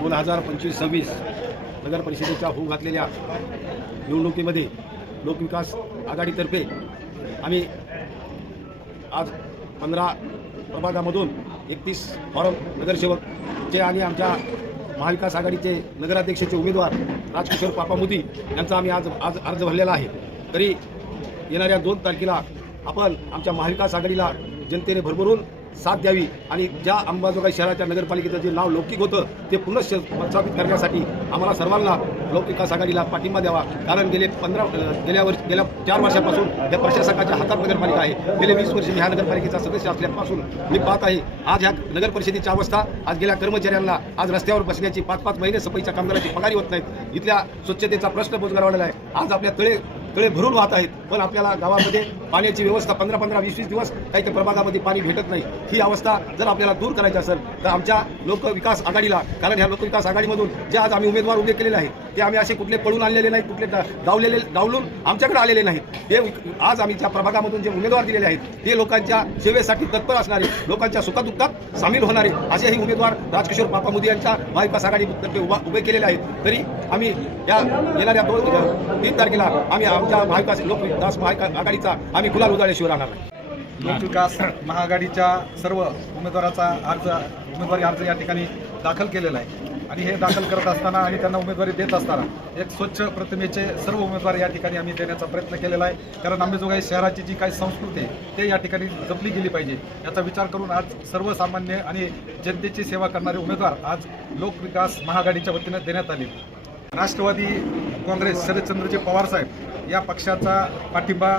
दोन हजार पंचवीस सव्वीस नगर परिषदेच्या होऊ घातलेल्या निवडणुकीमध्ये लोकविकास आघाडीतर्फे आम्ही आज पंधरा प्रभागामधून एकतीस फॉरम नगरसेवकचे आणि आमच्या महाविकास आघाडीचे नगराध्यक्षाचे उमेदवार राजकिशोर पापा मोदी यांचा आम्ही आज आज अर्ज भरलेला आहे. तरी येणाऱ्या दोन तारखेला आपण आमच्या महाविकास आघाडीला जनतेने भरभरून साथ द्यावी आणि ज्या अंबाजोगाई शहराच्या नगरपालिकेचं जे नाव लौकिक होतं ते पुनः प्रस्थापित करण्यासाठी आम्हाला सर्वांना लोकविकास आघाडीला पाठिंबा द्यावा. कारण गेले पंधरा गेल्या वर्ष गेल्या चार वर्षापासून या प्रशासकाच्या हातात नगरपालिका आहे. गेले वीस वर्ष मी ह्या नगरपालिकेचा सदस्य असल्यापासून मी पाहत आहे. आज ह्या नगर परिषदेची अवस्था आज गेल्या कर्मचाऱ्यांना आज रस्त्यावर बसण्याची पाच पाच महिने सफाईच्या कामगाराची पगारी होत नाहीत. इथल्या स्वच्छतेचा प्रश्न रोजगारवालेला आहे. आज आपल्या तळे तळे भरून वाहत आहेत. पण आपल्याला गावामध्ये पाण्याची व्यवस्था पंधरा पंधरा वीस वीस दिवस काही त्या प्रभागामध्ये पाणी भेटत नाही. ही अवस्था जर आपल्याला दूर करायची असेल तर आमच्या लोकविकास आघाडीला कारण ह्या लोकविकास आघाडीमधून जे आज आम्ही उमेदवार उभे केलेले आहेत ते आम्ही असे कुठले पळून आणलेले नाहीत कुठले डावलेले डावलून आमच्याकडे आलेले नाहीत. हे आज आम्ही ज्या प्रभागामधून जे उमेदवार दिलेले आहेत ते लोकांच्या सेवेसाठी तत्पर असणारे लोकांच्या सुखदुःखात सामील होणारे असेही उमेदवार राजकिशोर बापा मोदी यांच्या महाविकास आघाडीतर्फे उभा उभे केलेले आहेत. तरी आम्ही या येणाऱ्या दोन तीन तारखेला आम्ही आमच्या महाविकास लोकविकास महाविकास आघाडीचा आम्ही गुलाल उधळल्याशिवाय राहणार नाही. लोकविकास महाआघाडीच्या सर्व उमेदवाराचा अर्ज उमेदवारी अर्ज या ठिकाणी दाखल केलेला आहे. आणि हे दाखल करत असताना आणि त्यांना उमेदवारी देत असताना एक स्वच्छ प्रतिमेचे सर्व उमेदवार या ठिकाणी आम्ही देण्याचा प्रयत्न केलेला आहे. कारण अंबेजोगाई शहराची जी काही संस्कृती आहे ते या ठिकाणी जपली गेली पाहिजे. याचा विचार करून आज सर्वसामान्य आणि जनतेची सेवा करणारे उमेदवार आज लोकविकास महाआघाडीच्या वतीने देण्यात आले. राष्ट्रवादी काँग्रेस शरदचंद्रजी पवारसाहेब या पक्षाचा पाठिंबा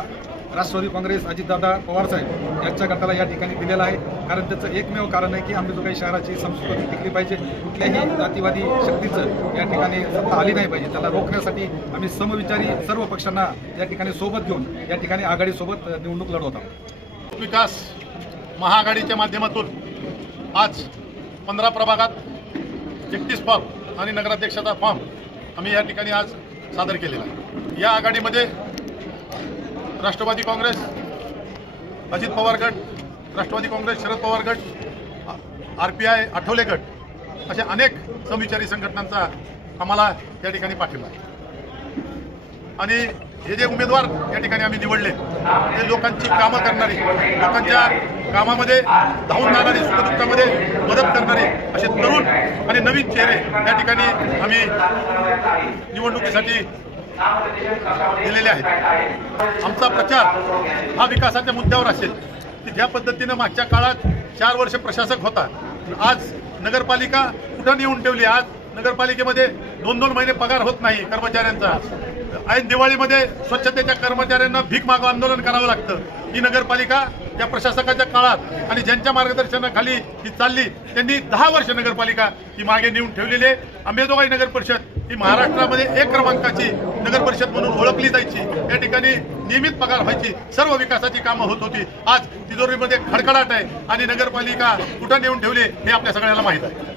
राष्ट्रवादी काँग्रेस अजितदादा पवारसाहेब यांच्या गटाला या ठिकाणी दिलेला आहे. कारण त्याचं एकमेव कारण आहे की अंबेजोगाई शहराची संस्कृती टिकली पाहिजे कुठल्याही जातीवादी शक्तीचं या ठिकाणी सत्ता आली नाही पाहिजे. त्याला रोखण्यासाठी आम्ही समविचारी सर्व पक्षांना या ठिकाणी सोबत घेऊन या ठिकाणी आघाडीसोबत निवडणूक लढवत आहोत. विकास महाआघाडीच्या माध्यमातून आज पंधरा प्रभागात एकतीस फॉर्म आणि नगराध्यक्षाचा फॉर्म आम्ही या ठिकाणी आज सादर केलेला आहे. या आघाडीमध्ये राष्ट्रवादी काँग्रेस अजित पवार गट राष्ट्रवादी काँग्रेस शरद पवार गट आर पी आय आठवले गट अशा अनेक समविचारी संघटनांचा आम्हाला या ठिकाणी पाठिंबा आहे. आणि हे जे उमेदवार या ठिकाणी आम्ही निवडले ते लोकांची कामं करणारे लोकांच्या कामामध्ये धावून जाणारे सुखदुःखामध्ये मदत करणारे असे तरुण आणि नवीन चेहरे या ठिकाणी आम्ही निवडणुकीसाठी दिलेले आहेत. आमचा प्रचार हा विकासाच्या मुद्द्यावर असेल की ज्या पद्धतीनं मागच्या काळात चार वर्ष प्रशासक होता आज नगरपालिका कुठं नेऊन ठेवली? आज नगरपालिकेमध्ये दोन दोन महिने पगार होत नाही कर्मचाऱ्यांचा. ऐन दिवाळीमध्ये स्वच्छतेच्या कर्मचाऱ्यांना भीक मागं आंदोलन करावं लागतं. ही नगरपालिका या प्रशासकाच्या काळात आणि ज्यांच्या मार्गदर्शनाखाली ही चालली त्यांनी दहा वर्ष नगरपालिका ही मागे नेऊन ठेवलेली आहे. अंबेजोगाई नगर परिषद ही महाराष्ट्रामध्ये एक क्रमांकाची नगर परिषद म्हणून ओळखली जायची. या ठिकाणी नियमित पगार व्हायची. सर्व विकासाची कामं होत होती. आज तिजोरीमध्ये खडखडाट आहे आणि नगरपालिका कुठं नेऊन ठेवली हे आपल्या सगळ्यांना माहीत आहे.